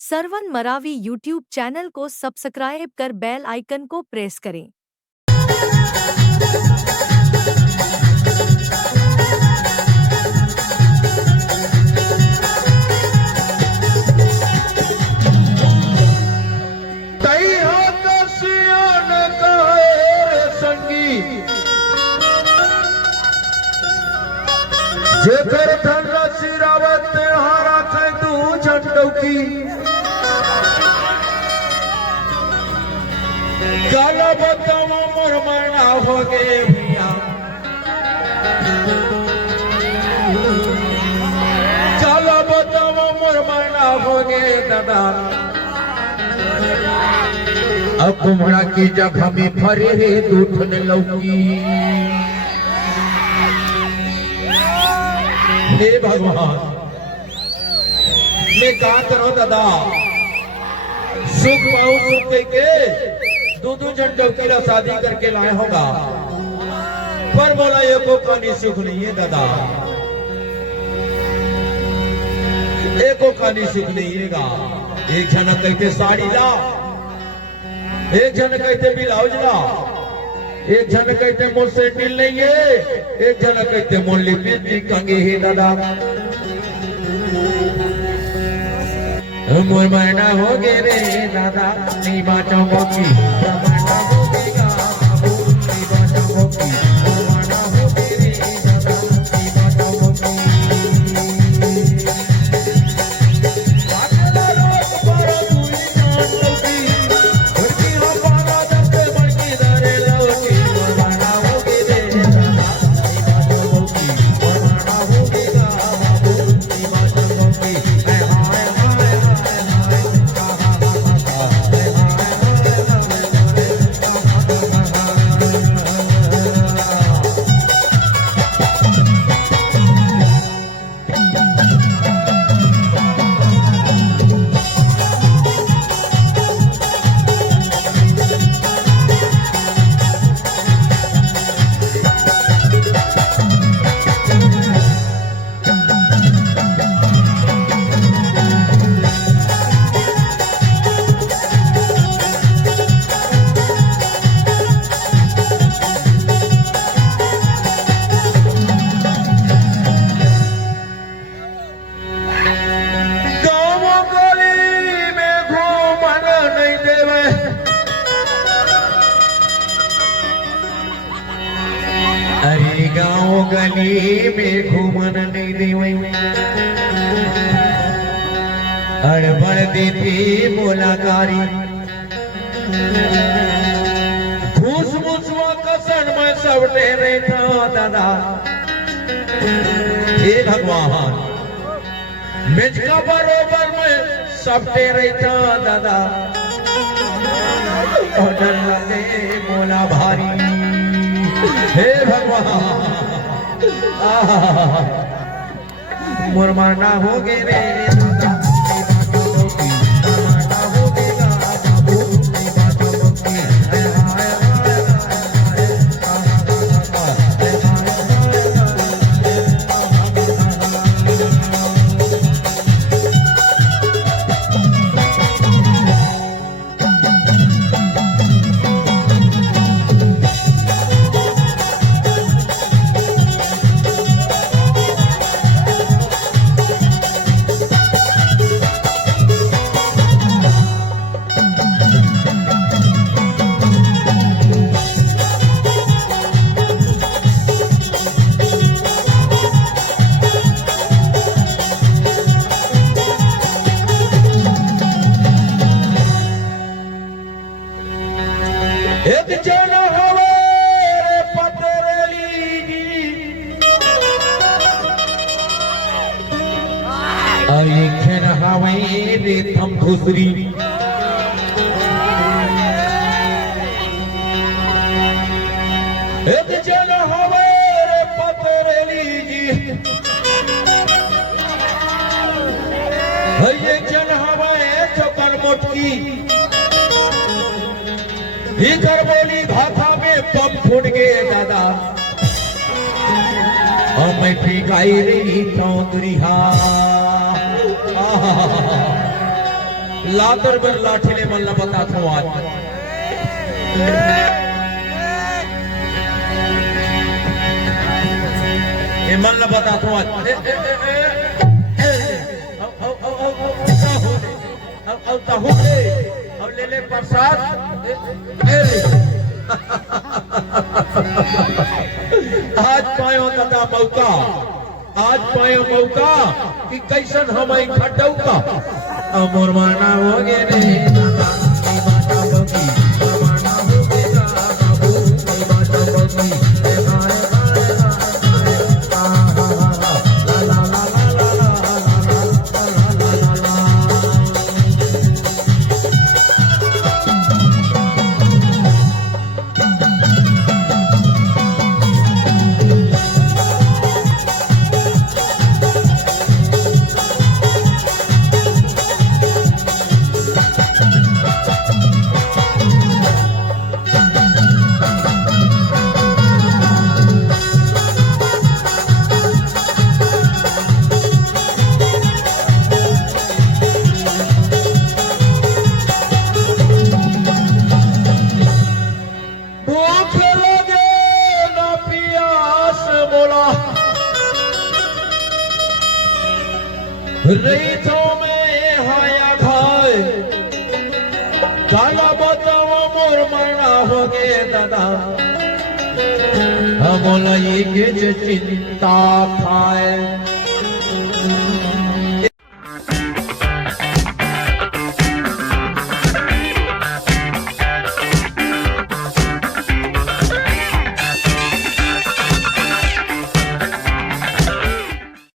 Sarwan Maravi YouTube channel को subscribe कर bell icon को प्रेस करें। जेकर धन सिरावत हारा खे तू झंडौकी गल बताओ मोर मरना हो गे भैया चल बताओ मोर मरना हो गे दादा अब कुम्हड़ा की जगह में फरे रे दूठन लौकी हे भगवान मैं कहा करो दादा सुख पाऊं सुख के दो झंडों की शादी करके लाए होगा पर बोला ये को कहानी सुख नहीं है दादा एक को कहानी सुख नहीं है एक जन कहते साड़ी ला एक जन कहते ब्लाउज ला एक जन कहते मोर सैंडल नहीं है एक जन कहते मोर लिपस्टिक कंगे है दादा मोर मरना हो गे रे दादा नहीं बाचो की मरना हो गेगा बाबू नहीं बाचो की मरना हो गे रे दादा नहीं बाचो की बाकला रोक पर दूई जान लगी घरकी हम बाला दस्ते बड़की दरे लौटी मरना हो गे रे दादा नहीं बाचो की मरना हो गेगा बाबू नहीं बाचो की अरे गाँव गली में घूमन नहीं देवे अड़बड़ देती मोलाकारी घूस मुसवा कसन में सब टेरे था दादा हे भगवान मिचका बरोबर में सब टेरे था दादा और डर लगे मोला भारी हे भगवान मोर मरना हो गे रे एक जन हवे रे पतरेली जी और एक जन हवे रे थम खुसरी एक जन हवे रे पतरेली जी एक जन हवे चौकन मोटकी इधर बोली भाथा में पम फूट गए दादा और मैं पी गाई रही चौधरी लातर बर लाठीले मला बता थो आज ये मला बता थो आज अब ले ले प्रसाद आज पायो दादा मौका आज पायो मौका कि कैसन हम इकट्ठा का अमर माना हो गे रे दादा की बाटा बगी माना हो गे बाबू की बाटा बगी रेतों में हाया खाए काला बताओ मोर मरना हो गे दादा हम ये चिंता खाए